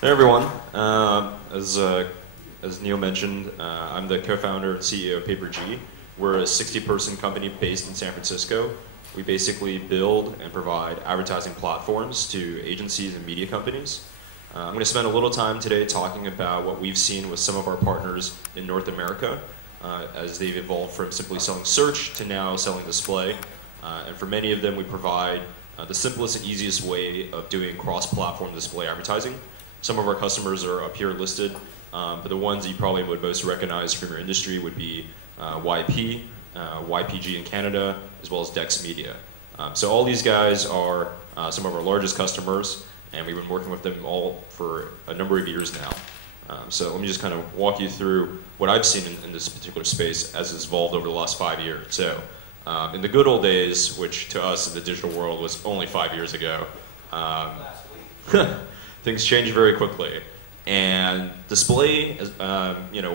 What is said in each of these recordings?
Hey everyone. As Neil mentioned, I'm the co-founder and CEO of PaperG. We're a 60-person company based in San Francisco. We basically build and provide advertising platforms to agencies and media companies. I'm going to spend a little time today talking about what we've seen with some of our partners in North America as they've evolved from simply selling search to now selling display. And for many of them, we provide the simplest and easiest way of doing cross-platform display advertising. Some of our customers are up here listed, but the ones that you probably would most recognize from your industry would be YP, YPG in Canada, as well as Dex Media. So all these guys are some of our largest customers, and we've been working with them all for a number of years now. So let me just kind of walk you through what I've seen in this particular space as it's evolved over the last 5 years. So in the good old days, which to us in the digital world was only 5 years ago, things change very quickly. And display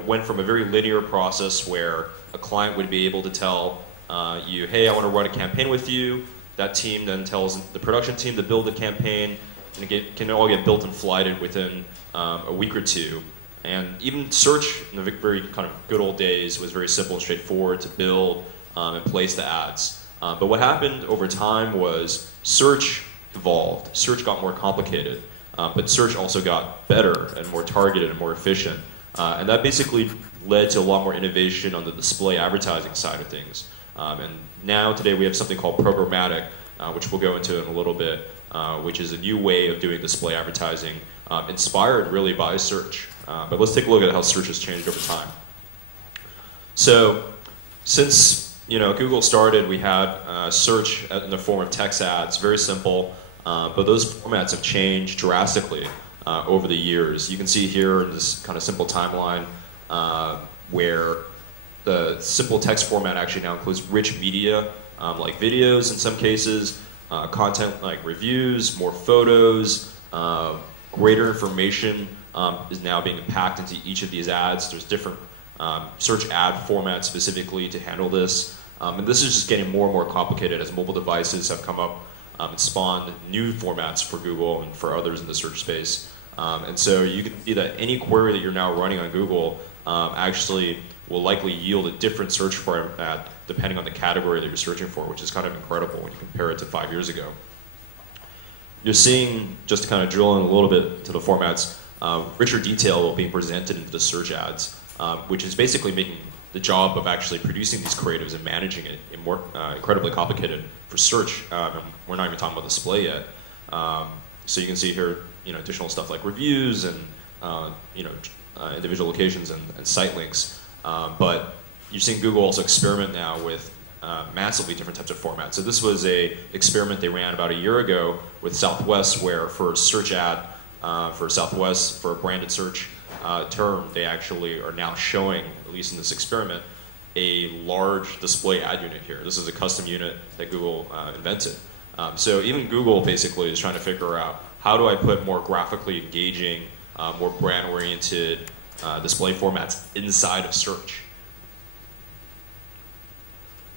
went from a very linear process where a client would be able to tell you, hey, I want to run a campaign with you. That team then tells the production team to build the campaign, and it can all get built and flighted within a week or two. And even search in the very kind of good old days was very simple and straightforward to build and place the ads. But what happened over time was search evolved. Search got more complicated. But search also got better and more targeted and more efficient. And that basically led to a lot more innovation on the display advertising side of things. And now today we have something called programmatic, which we'll go into in a little bit, which is a new way of doing display advertising, inspired really by search. But let's take a look at how search has changed over time. So since Google started, we had search in the form of text ads, very simple. But those formats have changed drastically over the years. You can see here in this kind of simple timeline where the simple text format actually now includes rich media, like videos in some cases, content like reviews, more photos, greater information is now being packed into each of these ads. There's different search ad formats specifically to handle this. And this is just getting more and more complicated as mobile devices have come up and spawned new formats for Google and for others in the search space. And so you can see that any query that you're now running on Google actually will likely yield a different search format depending on the category that you're searching for, which is kind of incredible when you compare it to 5 years ago. You're seeing, just to kind of drill in a little bit to the formats, richer detail being presented into the search ads, which is basically making the job of actually producing these creatives and managing it more incredibly complicated for search. And we're not even talking about display yet. So you can see here, additional stuff like reviews and individual locations and site links. But you're seeing Google also experiment now with massively different types of formats. So this was a experiment they ran about a year ago with Southwest, where for a search ad for Southwest, for a branded search term, they actually are now showing, at least in this experiment, a large display ad unit here. This is a custom unit that Google invented. So even Google basically is trying to figure out, how do I put more graphically engaging, more brand-oriented display formats inside of search?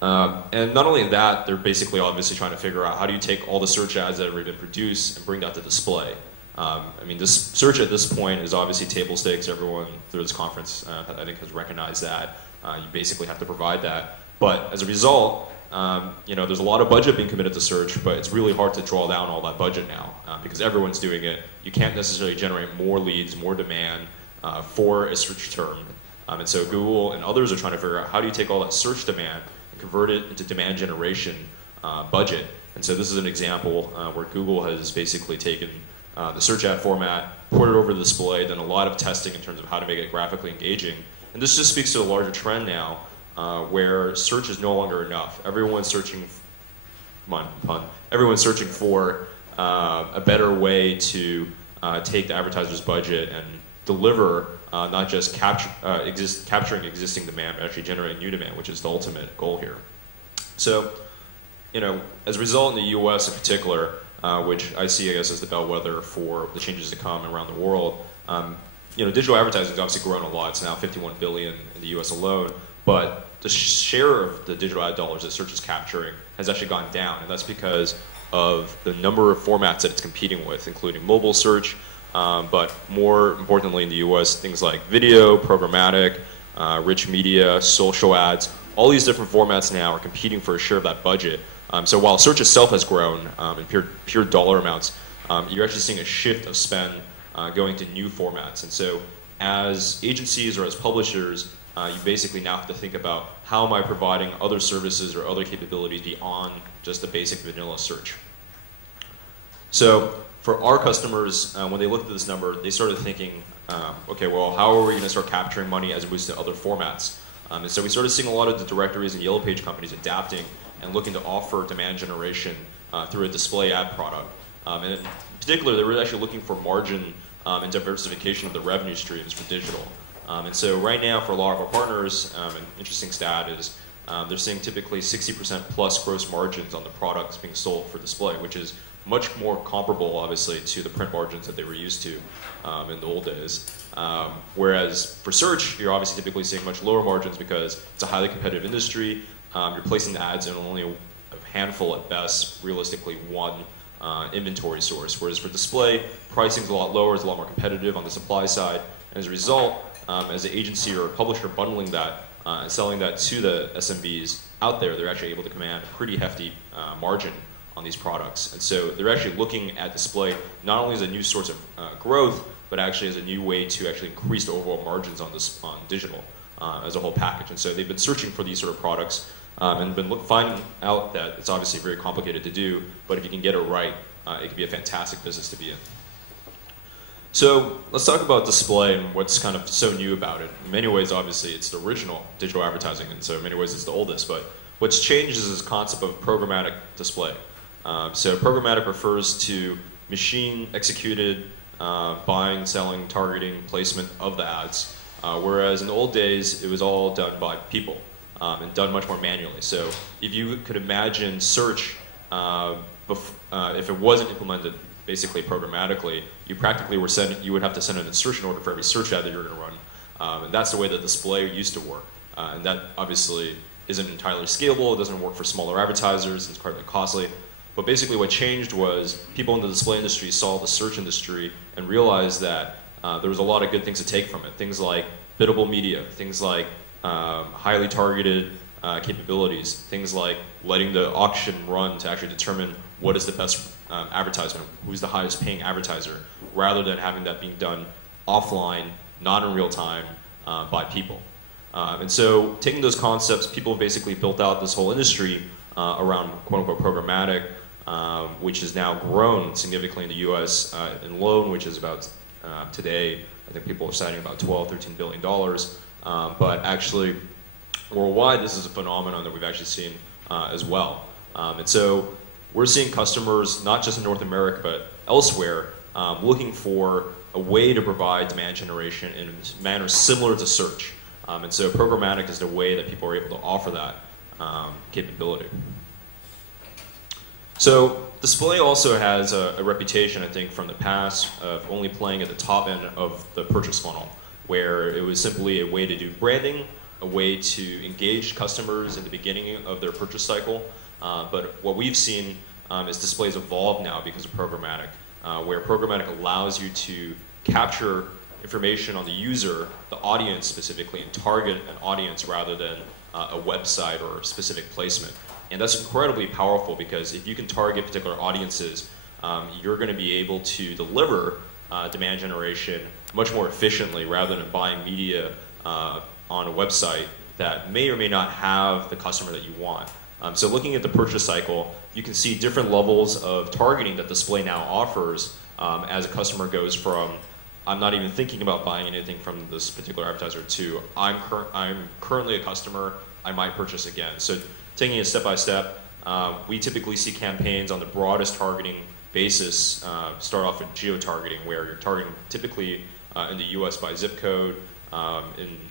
And not only that, they're basically obviously trying to figure out, how do you take all the search ads that have already been produced and bring that to display? This search at this point is obviously table stakes. Everyone through this conference, I think, has recognized that. You basically have to provide that. But as a result, there's a lot of budget being committed to search, but it's really hard to draw down all that budget now because everyone's doing it. You can't necessarily generate more leads, more demand for a search term. And so Google and others are trying to figure out, how do you take all that search demand and convert it into demand generation budget? And so this is an example where Google has basically taken the search ad format, port it over the display, done a lot of testing in terms of how to make it graphically engaging. And this just speaks to a larger trend now where search is no longer enough. Everyone's searching, everyone's searching for a better way to take the advertiser's budget and deliver not just capturing existing demand, but actually generating new demand, which is the ultimate goal here. So, as a result in the US in particular, which I see, I guess, as the bellwether for the changes to come around the world. Digital advertising has obviously grown a lot. It's now $51 billion in the US alone, but the share of the digital ad dollars that search is capturing has actually gone down, and that's because of the number of formats that it's competing with, including mobile search, but more importantly in the US, things like video, programmatic, rich media, social ads, all these different formats now are competing for a share of that budget. So while search itself has grown in pure dollar amounts, you're actually seeing a shift of spend going to new formats. And so as agencies or as publishers, you basically now have to think about how am I providing other services or other capabilities beyond just the basic vanilla search. So for our customers, when they looked at this number, they started thinking, okay, well, how are we going to start capturing money as opposed to other formats? And so we started seeing a lot of the directories and yellow page companies adapting and looking to offer demand generation through a display ad product. And in particular, they were actually looking for margin and diversification of the revenue streams for digital. And so right now, for a lot of our partners, an interesting stat is they're seeing typically 60% plus gross margins on the products being sold for display, which is much more comparable, obviously, to the print margins that they were used to in the old days. Whereas for search, you're obviously typically seeing much lower margins because it's a highly competitive industry. You're placing the ads in only a handful at best, realistically one inventory source. Whereas for display, pricing's a lot lower, it's a lot more competitive on the supply side. And as a result, as an agency or a publisher bundling that and selling that to the SMBs out there, they're actually able to command a pretty hefty margin on these products. And so they're actually looking at display not only as a new source of growth, but actually as a new way to actually increase the overall margins on this on digital as a whole package. And so they've been searching for these sort of products and been finding out that it's obviously very complicated to do, but if you can get it right, it can be a fantastic business to be in. So let's talk about display and what's kind of so new about it. In many ways, obviously, it's the original digital advertising, and so in many ways it's the oldest, but what's changed is this concept of programmatic display. So programmatic refers to machine-executed buying, selling, targeting, placement of the ads, whereas in the old days, it was all done by people and done much more manually. So if you could imagine search, if it wasn't implemented basically programmatically, you would have to send an insertion order for every search ad that you're going to run. And that's the way that display used to work. And that obviously isn't entirely scalable. It doesn't work for smaller advertisers. It's quite costly. But basically what changed was people in the display industry saw the search industry and realized that there was a lot of good things to take from it. Things like biddable media, things like highly targeted capabilities, things like letting the auction run to actually determine what is the best advertisement, who's the highest paying advertiser, rather than having that being done offline, not in real time, by people. And so taking those concepts, people have basically built out this whole industry around quote-unquote programmatic, which has now grown significantly in the US alone, which is about, today, I think people are citing about $12, $13 billion. But actually, worldwide, this is a phenomenon that we've actually seen as well. And so we're seeing customers, not just in North America, but elsewhere, looking for a way to provide demand generation in a manner similar to search. And so programmatic is the way that people are able to offer that capability. So display also has a reputation, I think, from the past of only playing at the top end of the purchase funnel, where it was simply a way to do branding, a way to engage customers at the beginning of their purchase cycle. But what we've seen is displays evolve now because of programmatic, where programmatic allows you to capture information on the user, the audience specifically, and target an audience rather than a website or a specific placement. And that's incredibly powerful because if you can target particular audiences, you're going to be able to deliver demand generation much more efficiently rather than buying media on a website that may or may not have the customer that you want. So looking at the purchase cycle, you can see different levels of targeting that display now offers as a customer goes from I'm not even thinking about buying anything from this particular advertiser to I'm currently a customer, I might purchase again. So taking it step by step, we typically see campaigns on the broadest targeting basis start off with geo-targeting, where you're targeting typically in the US by zip code.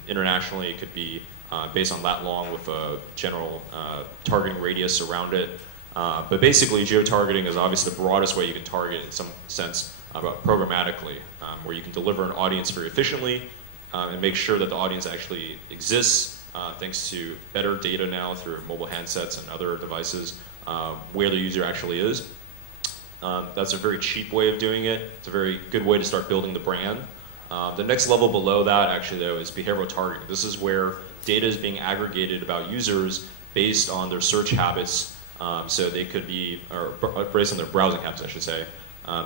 Internationally, it could be based on lat long with a general targeting radius around it. But basically, geo-targeting is obviously the broadest way you can target in some sense programmatically, where you can deliver an audience very efficiently and make sure that the audience actually exists thanks to better data now through mobile handsets and other devices where the user actually is. That's a very cheap way of doing it. It's a very good way to start building the brand. The next level below that, actually, though, is behavioral targeting. This is where data is being aggregated about users based on their search habits. So they could be, or based on their browsing habits, I should say.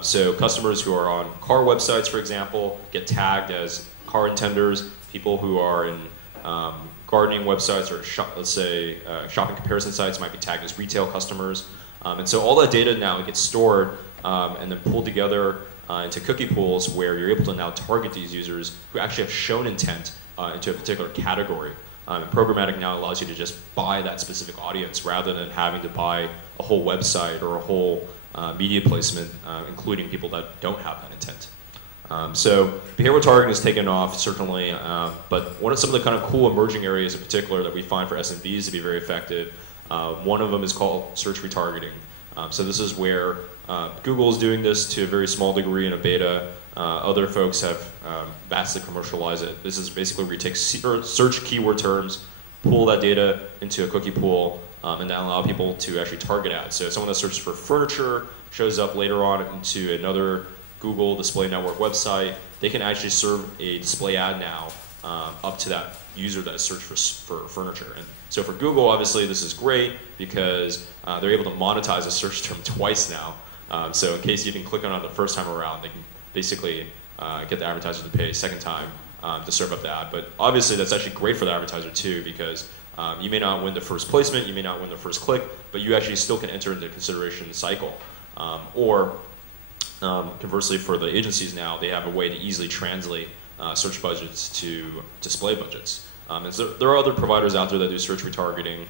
So customers who are on car websites, for example, get tagged as car intenders. People who are in gardening websites or let's say shopping comparison sites might be tagged as retail customers. And so all that data now gets stored and then pulled together into cookie pools where you're able to now target these users who actually have shown intent into a particular category. And programmatic now allows you to just buy that specific audience rather than having to buy a whole website or a whole media placement, including people that don't have that intent. So behavioral targeting has taken off, certainly, but one of some of the kind of cool emerging areas in particular that we find for SMBs to be very effective, one of them is called search retargeting. So this is where Google is doing this to a very small degree in a beta. Other folks have vastly commercialized it. This is basically where you take search keyword terms, pull that data into a cookie pool, and then allow people to actually target ads. So someone that searches for furniture shows up later on into another Google Display Network website. They can actually serve a display ad now up to that user that has searched for furniture. And so for Google, obviously, this is great because they're able to monetize a search term twice now. So in case you didn't click on it the first time around, they can basically get the advertiser to pay a second time to serve up the ad. But obviously, that's actually great for the advertiser too because you may not win the first placement, you may not win the first click, but you actually still can enter into the consideration cycle. Or conversely, for the agencies now, they have a way to easily translate search budgets to display budgets. And so there are other providers out there that do search retargeting.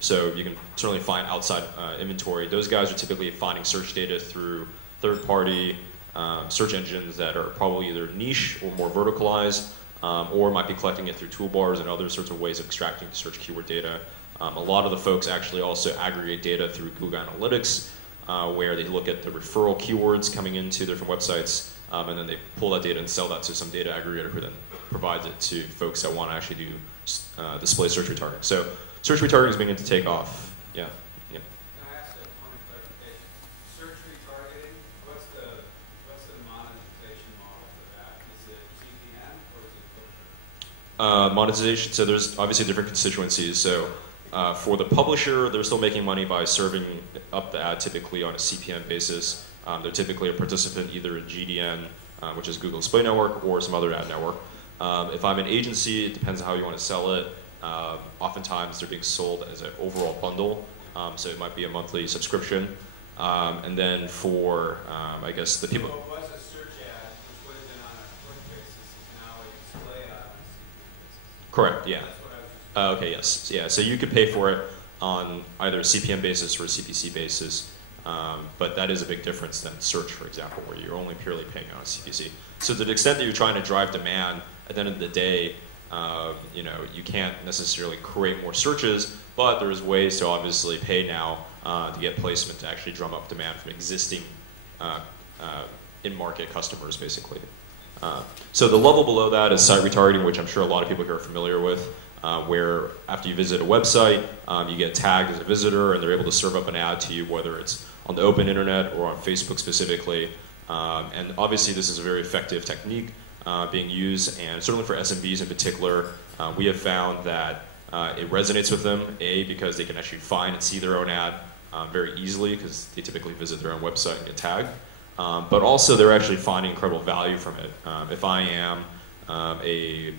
So you can certainly find outside inventory. Those guys are typically finding search data through third-party search engines that are probably either niche or more verticalized, or might be collecting it through toolbars and other sorts of ways of extracting search keyword data. A lot of the folks actually also aggregate data through Google Analytics, where they look at the referral keywords coming into different websites, and then they pull that data and sell that to some data aggregator who then provides it to folks that want to actually do display search retargeting. So search retargeting is beginning to take off. Yeah. Can I ask a point of clarification? Search retargeting, what's the monetization model for that? Is it CPM or is it publisher? Monetization, so there's obviously different constituencies. So for the publisher, they're still making money by serving up the ad typically on a CPM basis. They're typically a participant either in GDN, which is Google Display Network, or some other ad network. If I'm an agency, it depends on how you want to sell it. Oftentimes they're being sold as an overall bundle, so it might be a monthly subscription. And then for, I guess, the people... So it was a search ad, which would have been on a click basis, is now a display ad on a CPM basis. Correct, yeah. That's what I was just Okay, yes. Yeah, so you could pay for it on either a CPM basis or a CPC basis. But that is a big difference than search, for example, where you're only purely paying on a CPC. So to the extent that you're trying to drive demand, at the end of the day, you can't necessarily create more searches, but there's ways to obviously pay now to get placement to actually drum up demand from existing in-market customers, basically. So the level below that is site retargeting, which I'm sure a lot of people here are familiar with, where after you visit a website, you get tagged as a visitor, and they're able to serve up an ad to you, whether it's on the open internet or on Facebook specifically. And obviously, this is a very effective technique being used, and certainly for SMBs in particular, we have found that it resonates with them, A, because they can actually find and see their own ad very easily, because they typically visit their own website and get tagged. But also, they're actually finding incredible value from it. If I am a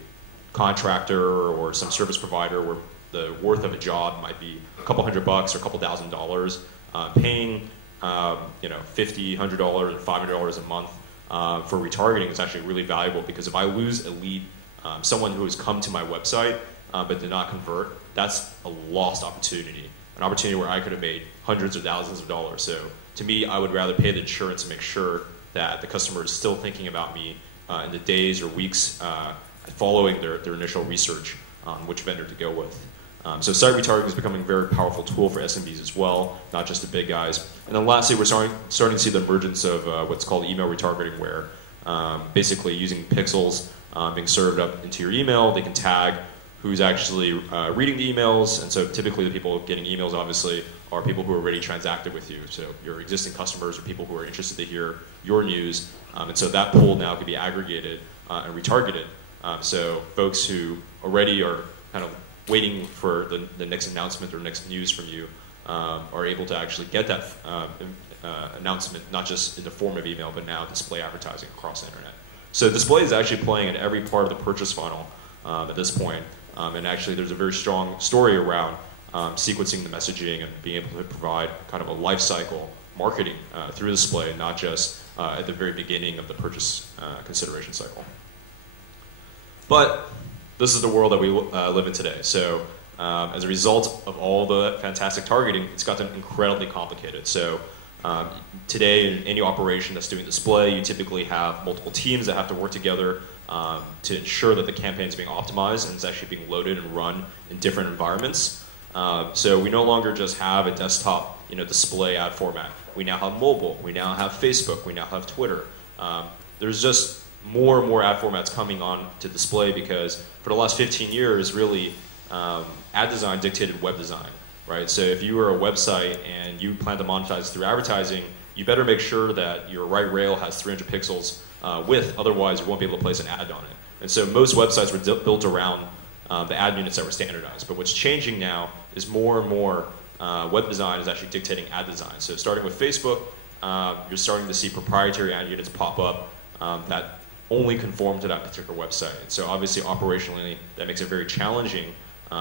contractor or some service provider where the worth of a job might be a couple $100 or a couple $1,000, paying $50, $100, or $500 a month for retargeting is actually really valuable, because if I lose a lead, someone who has come to my website but did not convert, that's a lost opportunity, an opportunity where I could have made hundreds or thousands of dollars. So to me, I would rather pay the insurance and make sure that the customer is still thinking about me in the days or weeks following their initial research on which vendor to go with. So site retargeting is becoming a very powerful tool for SMBs as well, not just the big guys. And then lastly, we're starting to see the emergence of what's called email retargeting, where basically using pixels being served up into your email, they can tag who's actually reading the emails. And so typically the people getting emails obviously are people who already transacted with you. So your existing customers are people who are interested to hear your news. And so that pool now can be aggregated and retargeted. So folks who already are kind of waiting for the next announcement or next news from you are able to actually get that announcement, not just in the form of email, but now display advertising across the internet. So display is actually playing in every part of the purchase funnel at this point. And actually there's a very strong story around sequencing the messaging and being able to provide kind of a life cycle marketing through display, not just at the very beginning of the purchase consideration cycle. But this is the world that we live in today. So as a result of all the fantastic targeting, it's gotten incredibly complicated. So today, in any operation that's doing display, you typically have multiple teams that have to work together to ensure that the campaign is being optimized and it's actually being loaded and run in different environments. So we no longer just have a desktop, display ad format. We now have mobile. We now have Facebook. We now have Twitter. There's just more and more ad formats coming on to display because for the last 15 years, really, ad design dictated web design, right? So if you were a website and you plan to monetize through advertising, you better make sure that your right rail has 300 pixels width, otherwise you won't be able to place an ad on it. And so most websites were built around the ad units that were standardized. But what's changing now is more and more web design is actually dictating ad design. So starting with Facebook, you're starting to see proprietary ad units pop up that only conform to that particular website. So obviously operationally, that makes it very challenging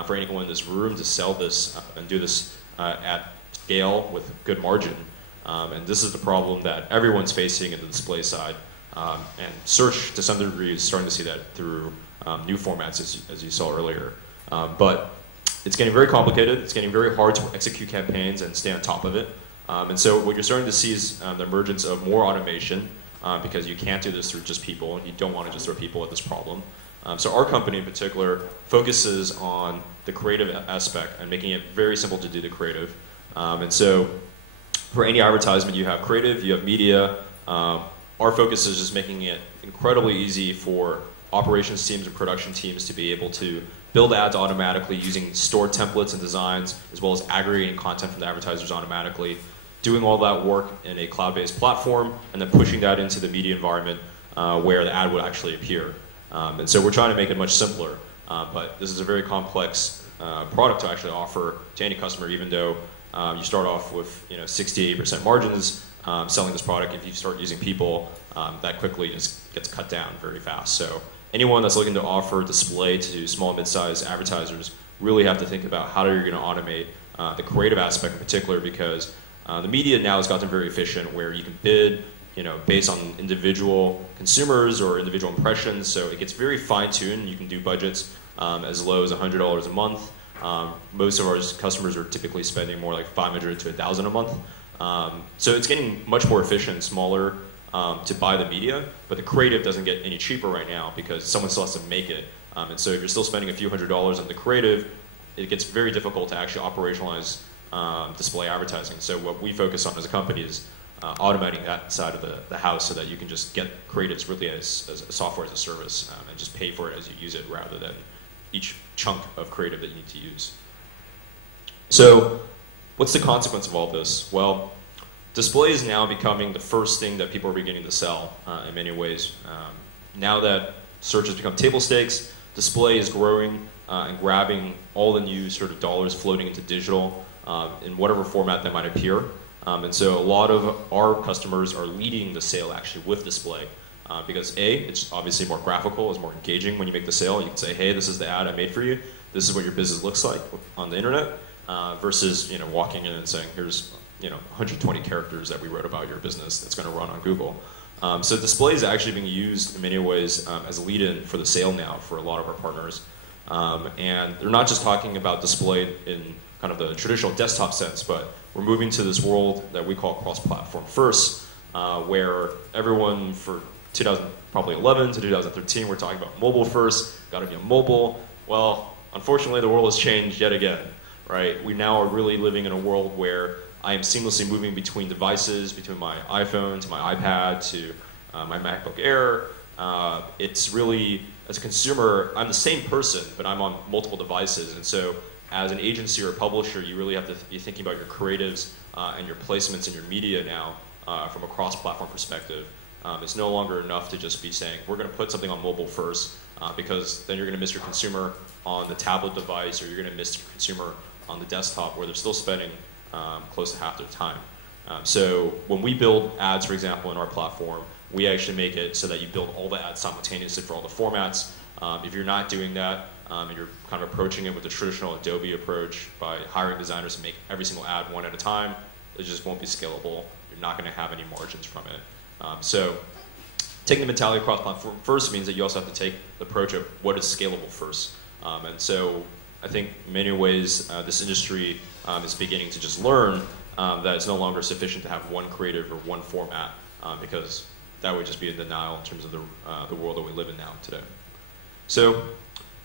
for anyone in this room to sell this and do this at scale with good margin. And this is the problem that everyone's facing in the display side. And search, to some degree, is starting to see that through new formats, as you saw earlier. But it's getting very complicated. It's getting very hard to execute campaigns and stay on top of it. And so what you're starting to see is the emergence of more automation because you can't do this through just people. You don't want to just throw people at this problem. So our company in particular focuses on the creative aspect and making it very simple to do the creative. And so for any advertisement, you have creative, you have media. Our focus is just making it incredibly easy for operations teams and production teams to be able to build ads automatically using stored templates and designs, as well as aggregating content from the advertisers automatically, doing all that work in a cloud-based platform, and then pushing that into the media environment where the ad would actually appear. And so we're trying to make it much simpler, but this is a very complex product to actually offer to any customer, even though you start off with 68% margins selling this product. If you start using people, that quickly just gets cut down very fast. So anyone that's looking to offer display to small and mid-sized advertisers really have to think about how you're going to automate the creative aspect in particular, because the media now has gotten very efficient where you can bid based on individual consumers or individual impressions, so it gets very fine-tuned. You can do budgets as low as $100 a month. Most of our customers are typically spending more like $500 to $1,000 a month. So it's getting much more efficient and smaller to buy the media, but the creative doesn't get any cheaper right now because someone still has to make it. And so if you're still spending a few $100s on the creative, it gets very difficult to actually operationalize display advertising. So what we focus on as a company is automating that side of the house so that you can just get creatives really as a software as a service and just pay for it as you use it rather than each chunk of creative that you need to use. So what's the consequence of all this? Well, display is now becoming the first thing that people are beginning to sell in many ways. Now that search has become table stakes, display is growing and grabbing all the new sort of dollars floating into digital in whatever format that might appear. And so a lot of our customers are leading the sale actually with display because A, it's obviously more graphical, it's more engaging when you make the sale. You can say, hey, this is the ad I made for you. This is what your business looks like on the internet versus walking in and saying, here's 120 characters that we wrote about your business that's going to run on Google. So display is actually being used in many ways as a lead-in for the sale now for a lot of our partners. And they're not just talking about display in kind of the traditional desktop sense, but we're moving to this world that we call cross-platform first, where everyone for 2011 to 2013, we're talking about mobile first, got to be on mobile. Well, unfortunately, the world has changed yet again, right? We now are really living in a world where I am seamlessly moving between devices, between my iPhone to my iPad to my MacBook Air. It's really, as a consumer, I'm the same person, but I'm on multiple devices. And so as an agency or a publisher, you really have to be thinking about your creatives and your placements and your media now from a cross-platform perspective. It's no longer enough to just be saying, we're going to put something on mobile first, because then you're going to miss your consumer on the tablet device, or you're going to miss your consumer on the desktop, where they're still spending close to half their time. So when we build ads, for example, in our platform, we actually make it so that you build all the ads simultaneously for all the formats. If you're not doing that, and you're kind of approaching it with the traditional Adobe approach by hiring designers to make every single ad one at a time, it just won't be scalable. You're not going to have any margins from it. So taking the mentality across platform first means that you also have to take the approach of what is scalable first. And so I think in many ways this industry is beginning to just learn that it's no longer sufficient to have one creative or one format, because that would just be a denial in terms of the world that we live in now today. So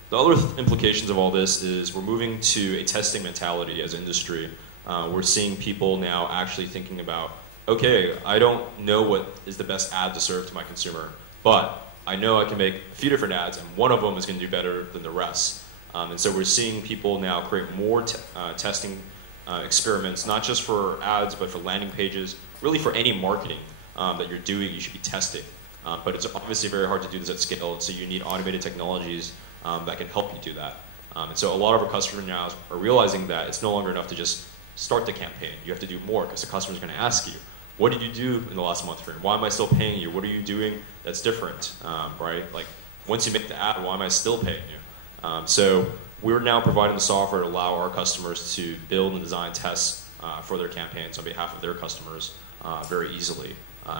the other implications of all this is we're moving to a testing mentality as an industry. We're seeing people now actually thinking about, okay, I don't know what is the best ad to serve to my consumer, but I know I can make a few different ads, and one of them is going to do better than the rest. And so we're seeing people now create more testing experiments, not just for ads, but for landing pages, really for any marketing that you're doing, you should be testing. But it's obviously very hard to do this at scale, and so you need automated technologies that can help you do that. And so a lot of our customers now are realizing that it's no longer enough to just start the campaign. You have to do more, because the customer is going to ask you, what did you do in the last month? Why am I still paying you? What are you doing that's different, right? Like, once you make the ad, why am I still paying you? So we're now providing the software to allow our customers to build and design tests for their campaigns on behalf of their customers very easily.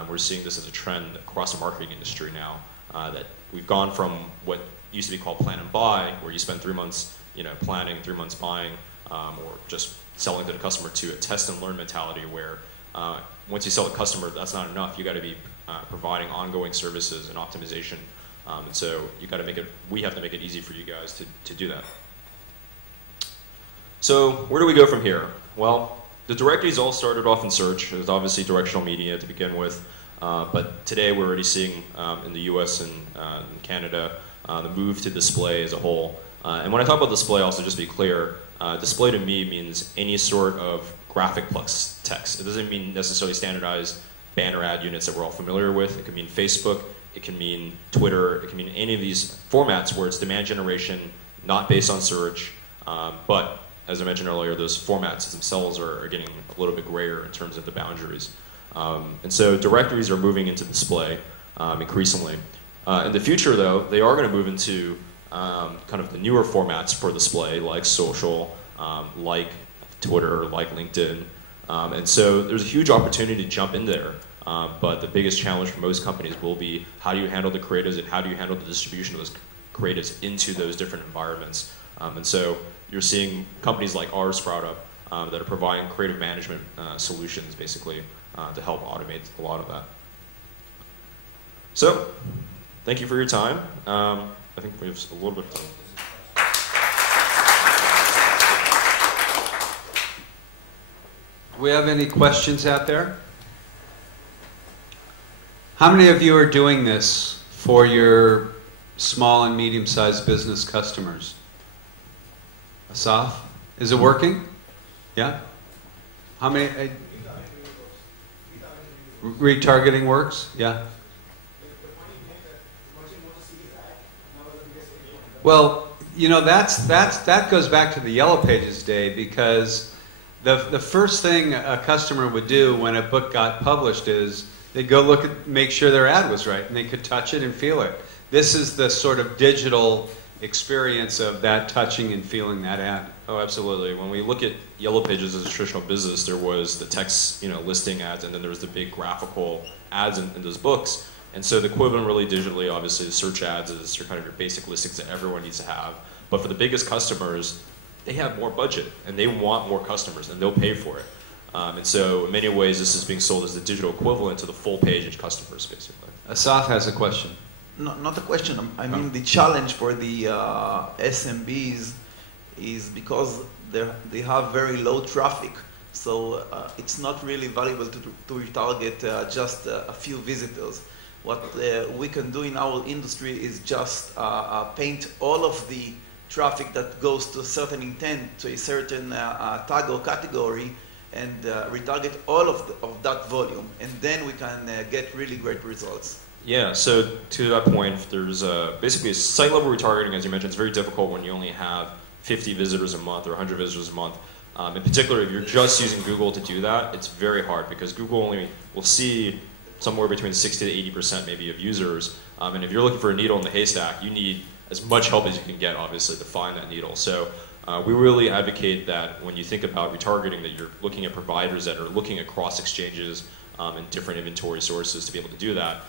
We're seeing this as a trend across the marketing industry now, that we've gone from what used to be called plan and buy, where you spend 3 months planning, 3 months buying, or just selling to the customer, to a test and learn mentality where once you sell the customer, that's not enough. You got to be providing ongoing services and optimization, and so we have to make it easy for you guys to do that. So where do we go from here? Well, the directories all started off in search. It was obviously directional media to begin with, but today we're already seeing in the US and in Canada the move to display as a whole. And when I talk about display, also just to be clear, display to me means any sort of graphic plus text. It doesn't mean necessarily standardized banner ad units that we're all familiar with. It could mean Facebook, it can mean Twitter, it can mean any of these formats where it's demand generation, not based on search, but as I mentioned earlier, those formats themselves are getting a little bit grayer in terms of the boundaries. And so directories are moving into display increasingly. In the future, though, they are going to move into kind of the newer formats for display, like social, like Twitter, like LinkedIn. And so there's a huge opportunity to jump in there. But the biggest challenge for most companies will be, how do you handle the creatives and how do you handle the distribution of those creatives into those different environments? And so you're seeing companies like ours sprout up that are providing creative management solutions, basically, to help automate a lot of that. So, thank you for your time. I think we have a little bit of time. Do we have any questions out there? How many of you are doing this for your small and medium-sized business customers? Asaf, is it working? Yeah? How many? Retargeting works? Yeah? Well, that goes back to the Yellow Pages day, because the first thing a customer would do when a book got published is they'd go make sure their ad was right, and they could touch it and feel it. This is the sort of digital experience of that touching and feeling that ad. Oh, absolutely. When we look at Yellow Pages as a traditional business, there was the text, listing ads, and then there was the big graphical ads in those books. And so the equivalent really digitally, obviously, the search ads is kind of your basic listings that everyone needs to have. But for the biggest customers, they have more budget, and they want more customers, and they'll pay for it. And so in many ways, this is being sold as the digital equivalent to the full page customers, basically. Asaf has a question. No, not a question. I mean, the challenge for the SMBs is because they have very low traffic. So it's not really valuable to retarget just a few visitors. What we can do in our industry is just paint all of the traffic that goes to a certain intent, to a certain tag or category, and retarget all of that volume, and then we can get really great results. Yeah, so to that point, there's basically site level retargeting, as you mentioned, is very difficult when you only have 50 visitors a month or 100 visitors a month. In particular, if you're just using Google to do that, it's very hard because Google only will see somewhere between 60 to 80% maybe of users. And if you're looking for a needle in the haystack, you need as much help as you can get, obviously, to find that needle. So we really advocate that when you think about retargeting, that you're looking at providers that are looking across exchanges and different inventory sources to be able to do that.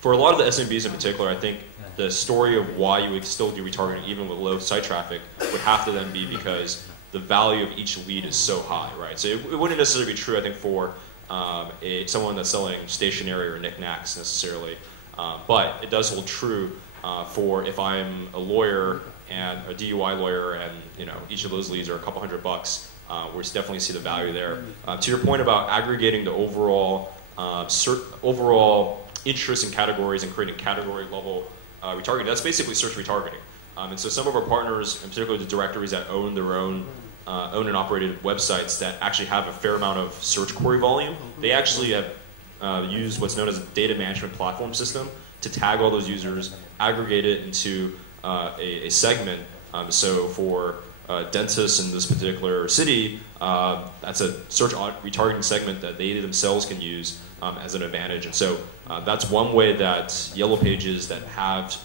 For a lot of the SMBs in particular, I think the story of why you would still do retargeting even with low site traffic would have to then be because the value of each lead is so high, right? So it wouldn't necessarily be true, I think, for someone that's selling stationery or knickknacks necessarily, but it does hold true for if I'm a lawyer and a DUI lawyer, and each of those leads are a couple $100. We definitely see the value there. To your point about aggregating the overall interest in categories and creating category level retargeting, that's basically search retargeting. And so some of our partners, in particular the directories that own their own owned and operated websites that actually have a fair amount of search query volume, they actually have used what's known as a data management platform system to tag all those users, aggregate it into a segment. So for dentists in this particular city, that's a search retargeting segment that they themselves can use as an advantage. And so that's one way that Yellow Pages that have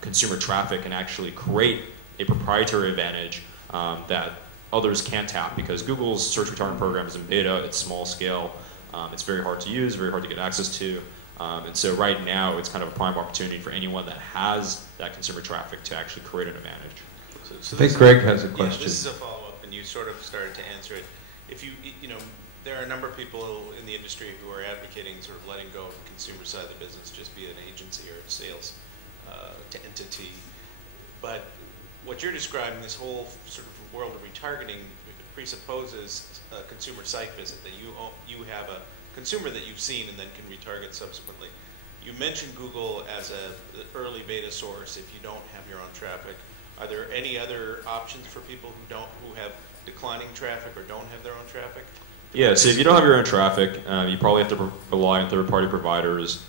consumer traffic can actually create a proprietary advantage that others can't tap, because Google's search retargeting program is in beta, it's small scale, it's very hard to use, very hard to get access to. And so right now it's kind of a prime opportunity for anyone that has that consumer traffic to actually create an advantage. I think Greg has a question. Yeah, this is a follow-up, and you sort of started to answer it. If there are a number of people in the industry who are advocating sort of letting go of the consumer side of the business, just be it an agency or a sales entity. But what you're describing, this whole sort of world of retargeting, presupposes a consumer site visit, that you have a consumer that you've seen and then can retarget subsequently. You mentioned Google as an early beta source if you don't have your own traffic. Are there any other options for people who have declining traffic or don't have their own traffic? Yeah, so if you don't have your own traffic, you probably have to rely on third-party providers.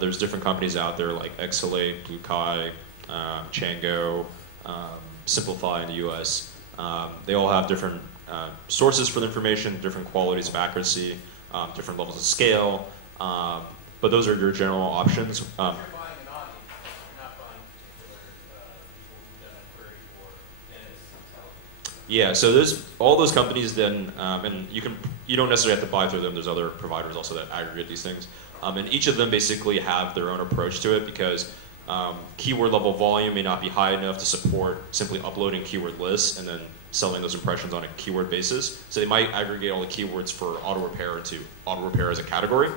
There's different companies out there like Exalate, BlueKai, Chango, Simplify in the US. They all have different sources for the information, different qualities of accuracy, different levels of scale. But those are your general options. Yeah, so all those companies then, and you don't necessarily have to buy through them. There's other providers also that aggregate these things, and each of them basically have their own approach to it, because keyword level volume may not be high enough to support simply uploading keyword lists and then selling those impressions on a keyword basis. So they might aggregate all the keywords for auto repair into auto repair as a category,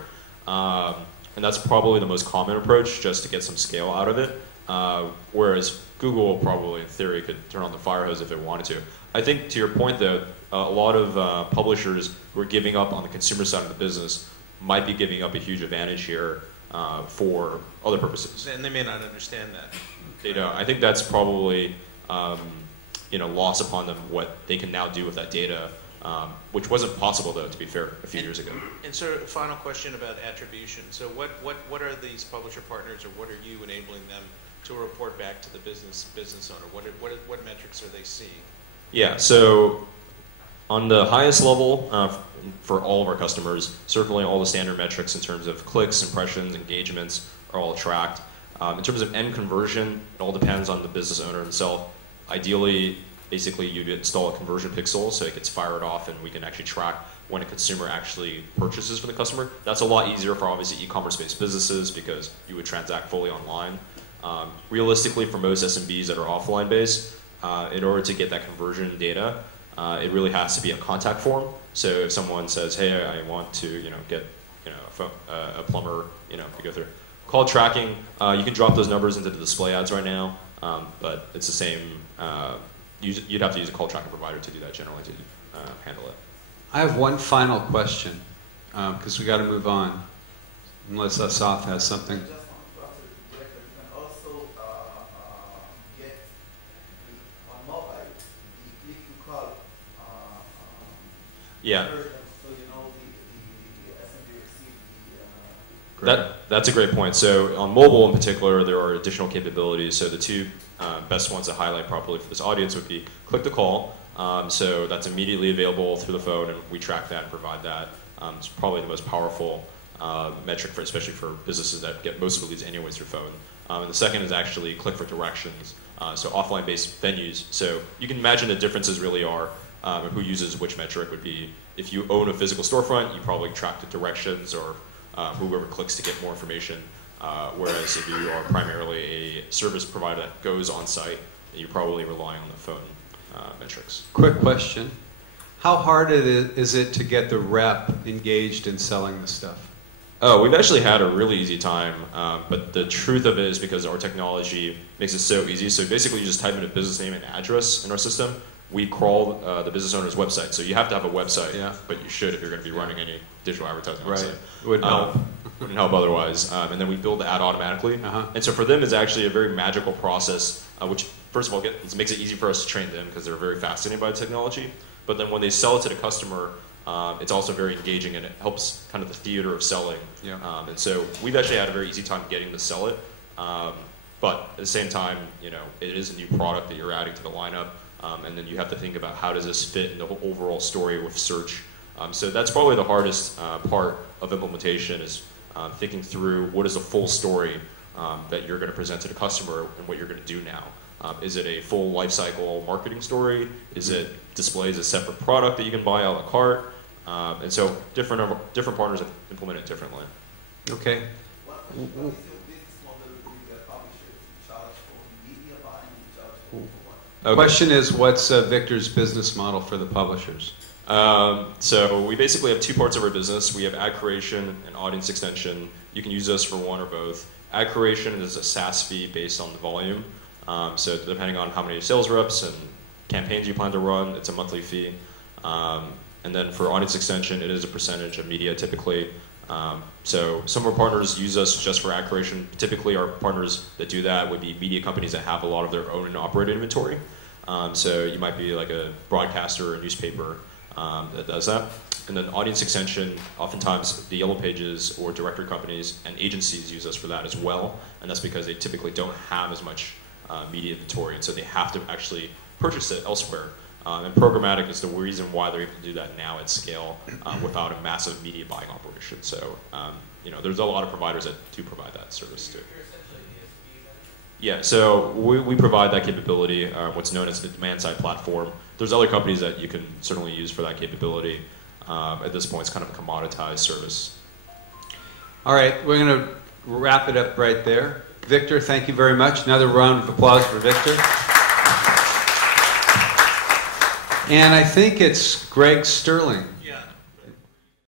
and that's probably the most common approach, just to get some scale out of it. Whereas Google probably, in theory, could turn on the fire hose if it wanted to. I think, to your point, though, a lot of publishers who are giving up on the consumer side of the business might be giving up a huge advantage here for other purposes. And they may not understand that. They don't. I think that's probably lost upon them what they can now do with that data, which wasn't possible, though, to be fair, a few years ago. And sort of final question about attribution. So what are these publisher partners, or what are you enabling them to report back to the business owner? What metrics are they seeing? Yeah, so on the highest level for all of our customers, certainly all the standard metrics in terms of clicks, impressions, engagements are all tracked. In terms of end conversion, it all depends on the business owner himself. Ideally, basically, you'd install a conversion pixel so it gets fired off, and we can actually track when a consumer actually purchases for the customer. That's a lot easier for obviously e-commerce-based businesses, because you would transact fully online. Realistically, for most SMBs that are offline-based, in order to get that conversion data, it really has to be a contact form. So if someone says, "Hey, I want to, get, a plumber, we go through call tracking." You can drop those numbers into the display ads right now, but it's the same. You'd have to use a call tracking provider to do that generally to handle it. I have one final question, because we got to move on, unless Asaf has something. Yeah. So you know the SMB received the. That's a great point. So on mobile in particular, there are additional capabilities. So the two best ones to highlight properly for this audience would be click to call. So that's immediately available through the phone, and we track that and provide that. It's probably the most powerful metric, especially for businesses that get most of the leads anyways through phone. And the second is actually click for directions. So offline-based venues. So you can imagine the differences really are who uses which metric would be. If you own a physical storefront, you probably track the directions or whoever clicks to get more information. Whereas if you are primarily a service provider that goes on site, you're probably relying on the phone metrics. Quick question. How hard is it to get the rep engaged in selling this stuff? Oh, we've actually had a really easy time, but the truth of it is because our technology makes it so easy. So basically you just type in a business name and address in our system. We crawl the business owner's website. So you have to have a website, yeah. But you should if you're going to be running any digital advertising Right. website. It would help. Wouldn't help otherwise. And then we build the ad automatically. And so for them, it's actually a very magical process, which first of all makes it easy for us to train them because they're very fascinated by the technology. But then when they sell it to the customer, it's also very engaging and it helps kind of the theater of selling. Yeah. And so we've actually had a very easy time getting to sell it. But at the same time, it is a new product that you're adding to the lineup. And then you have to think about how does this fit in the whole overall story with search. So that's probably the hardest part of implementation is thinking through what is a full story that you're going to present to the customer and what you're going to do now. Is it a full life cycle marketing story? Is it display as a separate product that you can buy a la carte? And so different partners have implemented it differently. Okay. What is your business model with the publishers? You charge for media buying, you charge for what? The question is, what's Victor's business model for the publishers? So we basically have two parts of our business. We have ad creation and audience extension. You can use those for one or both. Ad creation is a SaaS fee based on the volume. So depending on how many sales reps and campaigns you plan to run, it's a monthly fee. And then for audience extension, it is a percentage of media typically. So some of our partners use us just for ad creation. Typically our partners that do that would be media companies that have a lot of their own and operated inventory. So you might be like a broadcaster or a newspaper that does that. And then audience extension, oftentimes the Yellow Pages or directory companies and agencies use us for that as well. And that's because they typically don't have as much media inventory, and so they have to actually purchase it elsewhere. And programmatic is the reason why they're able to do that now at scale without a massive media buying operation. So there's a lot of providers that do provide that service too. Yeah, so we provide that capability, what's known as the demand-side platform. There's other companies that you can certainly use for that capability. At this point, it's kind of a commoditized service. All right, we're going to wrap it up right there. Victor, thank you very much. Another round of applause for Victor. And I think it's Greg Sterling.